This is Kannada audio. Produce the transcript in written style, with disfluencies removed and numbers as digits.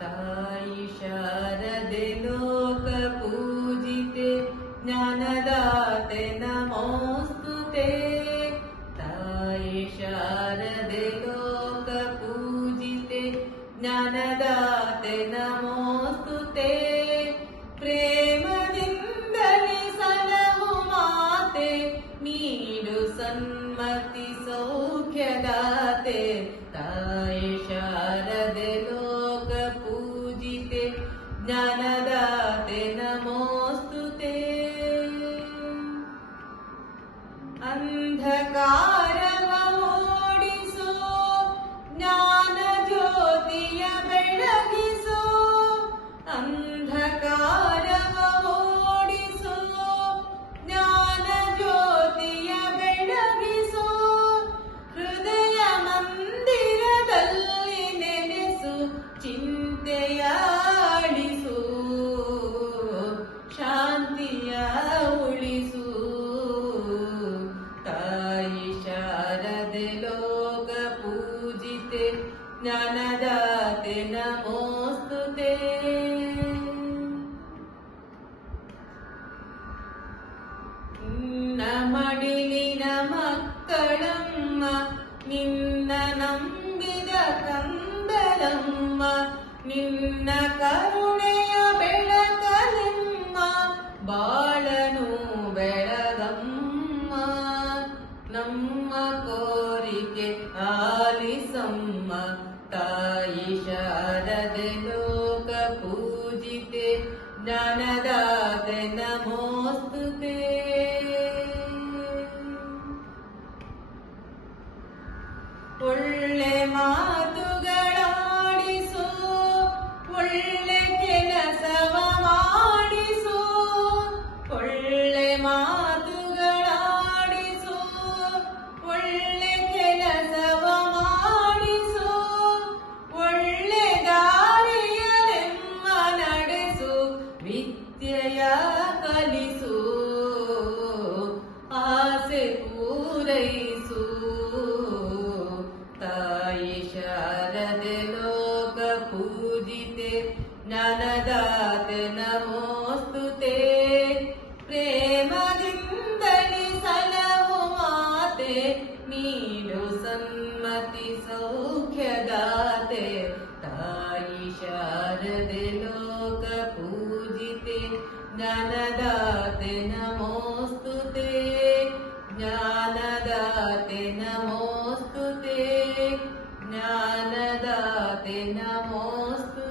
तायि शारदे लोक पूजिते ज्ञानदाते नमोस्तुते तायि शारदे लोक पूजिते ज्ञानदाते नमोस्तुते प्रेमದಿಂದಲೇ ಸಲಹು ಮಾತೆ ನೀಡು ಸನ್ಮತಿ ಸೌಖ್ಯದಾತೆ ತಾಯಿ ಶಾರದೆ ಲೋಕ ಪೂಜಿತೆ ಜ್ಞಾನದಾತೆ ನಮೋಸ್ತುತೆ ಅಂಧಕಾರವ ಓಡಿಸೋ ಜ್ಞಾನ ಜ್ಯೋತಿಯ ಬೆಳಗಿಸೋ ಅಂಧಕಾರವ ಓಡಿಸೋ ಜ್ಞಾನ ಜ್ಯೋತಿಯ ಬೆಳಗಿಸೋ ಹೃದಯ ಮಂದಿರದಲ್ಲಿ ನೆನೆಸು ಚಿಂತೆಯ ಅಳಿಸು ಶಾಂತಿಯ ಉಳಿಸು ತಾಯಿ ಶಾರದೆ ಲೋಕ ಪೂಜಿತೆ ಜ್ಞಾನದಾತೆ ನಮೋಸ್ತುತೆ ನಿನ್ನ ಮಡಿಲಿನ ಮಕ್ಕಳಮ್ಮ ನಿನ್ನ ನಂಬಿದ ಕಂದಲಮ್ಮ ನಿನ್ನ ಕರುಣೆಯ ಬೆಳಕಲೆಮ್ಮ ಬಾಳನು ಬೆಳಗಮ್ಮ ನಮ್ಮ ಕೋರಿಕೆ ಆಲಿಸಮ್ಮ ತಾಯಿ ಶಾರದೆ ಲೋಕ ಪೂಜಿತೆ ಜ್ಞಾನದಾತೆ ನಮೋಸ್ತುತೆ ಒಳ್ಳೆ ಮಾತುಗಳಾಡಿಸು ಒಳ್ಳೆ ಕೆಲಸವ ಮಾಡಿಸು ಒಳ್ಳೆ ಮಾತುಗಳಾಡಿಸು ಒಳ್ಳೆ ಕೆಲಸವ ಮಾಡಿಸು ಒಳ್ಳೆ ದಾರಿಯಲೆಮ್ಮ ನಡೆಸು ವಿದ್ಯೆಯ ಕಲಿಸು ಆಸೆ ಪೂರೈಸು ತಾಯಿ ಶಾರದೆ ಲೋಕ ಪೂಜಿತೆ ಜ್ಞಾನದಾತೆ ನಮೋಸ್ತುತೆ ಪ್ರೇಮದಿಂದಲೇ ಸಲಹು ಮಾತೆ ನೀಡು ಸನ್ಮತಿ ಸೌಖ್ಯದಾತೆ ತಾಯಿ ಶಾರದೆ ಲೋಕ ಪೂಜಿತೆ ಜ್ಞಾನದಾತೆ ನಮೋಸ್ತುತೆ ಜ್ಞಾನದಾತೆ ನಮೋಸ್ತುತೆ ಜ್ಞಾನದಾತೆ ನಮೋಸ್ತುತೆ